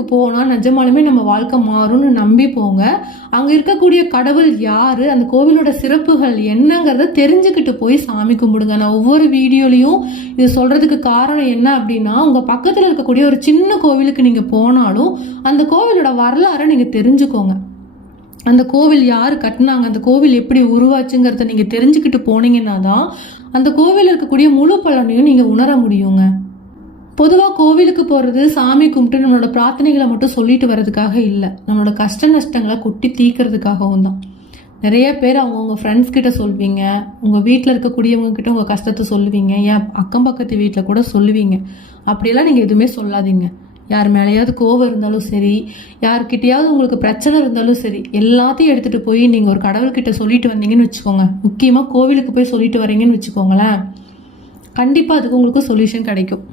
கோவிலுக்கு போனால் நிஜமாலுமே நம்ம வாழ்க்கை மாறும்னு நம்பி போங்க. அங்கே இருக்கக்கூடிய கடவுள் யார், அந்த கோவிலோட சிறப்புகள் என்னங்கிறத தெரிஞ்சுக்கிட்டு போய் சாமி கும்பிடுங்க. நான் ஒவ்வொரு வீடியோலையும் இது சொல்கிறதுக்கு காரணம் என்ன அப்படின்னா, உங்கள் பக்கத்தில் இருக்கக்கூடிய ஒரு சின்ன கோவிலுக்கு நீங்கள் போனாலும் அந்த கோவிலோட வரலாறை நீங்கள் தெரிஞ்சுக்கோங்க. அந்த கோவில் யார் கட்டினாங்க, அந்த கோவில் எப்படி உருவாச்சுங்கிறத நீங்கள் தெரிஞ்சுக்கிட்டு போனீங்கன்னா தான் அந்த கோவில் இருக்கக்கூடிய முழு பலனையும் நீங்கள் உணர முடியுங்க. பொதுவாக கோவிலுக்கு போகிறது சாமி கும்பிட்டு நம்மளோட பிரார்த்தனைகளை மட்டும் சொல்லிட்டு வர்றதுக்காக இல்லை, நம்மளோட கஷ்ட நஷ்டங்களை கொட்டி தீக்கிறதுக்காகவும் தான். நிறைய பேர் அவங்கவுங்க ஃப்ரெண்ட்ஸ் கிட்ட சொல்வீங்க, உங்கள் வீட்டில் இருக்கக்கூடியவங்க கிட்ட உங்கள் கஷ்டத்தை சொல்லுவீங்க, ஏன் அக்கம் பக்கத்து வீட்டில் கூட சொல்லுவீங்க. அப்படியெல்லாம் நீங்கள் எதுவுமே சொல்லாதீங்க. யார் மேலேயாவது கோவம் இருந்தாலும் சரி, யார்கிட்டையாவது உங்களுக்கு பிரச்சனை இருந்தாலும் சரி, எல்லாத்தையும் எடுத்துகிட்டு போய் நீங்கள் ஒரு கடவுள்கிட்ட சொல்லிட்டு வந்தீங்கன்னு வச்சுக்கோங்க, முக்கியமாக கோவிலுக்கு போய் சொல்லிட்டு வரீங்கன்னு வச்சுக்கோங்களேன், கண்டிப்பாக அதுக்கு உங்களுக்கு சொல்யூஷன் கிடைக்கும்.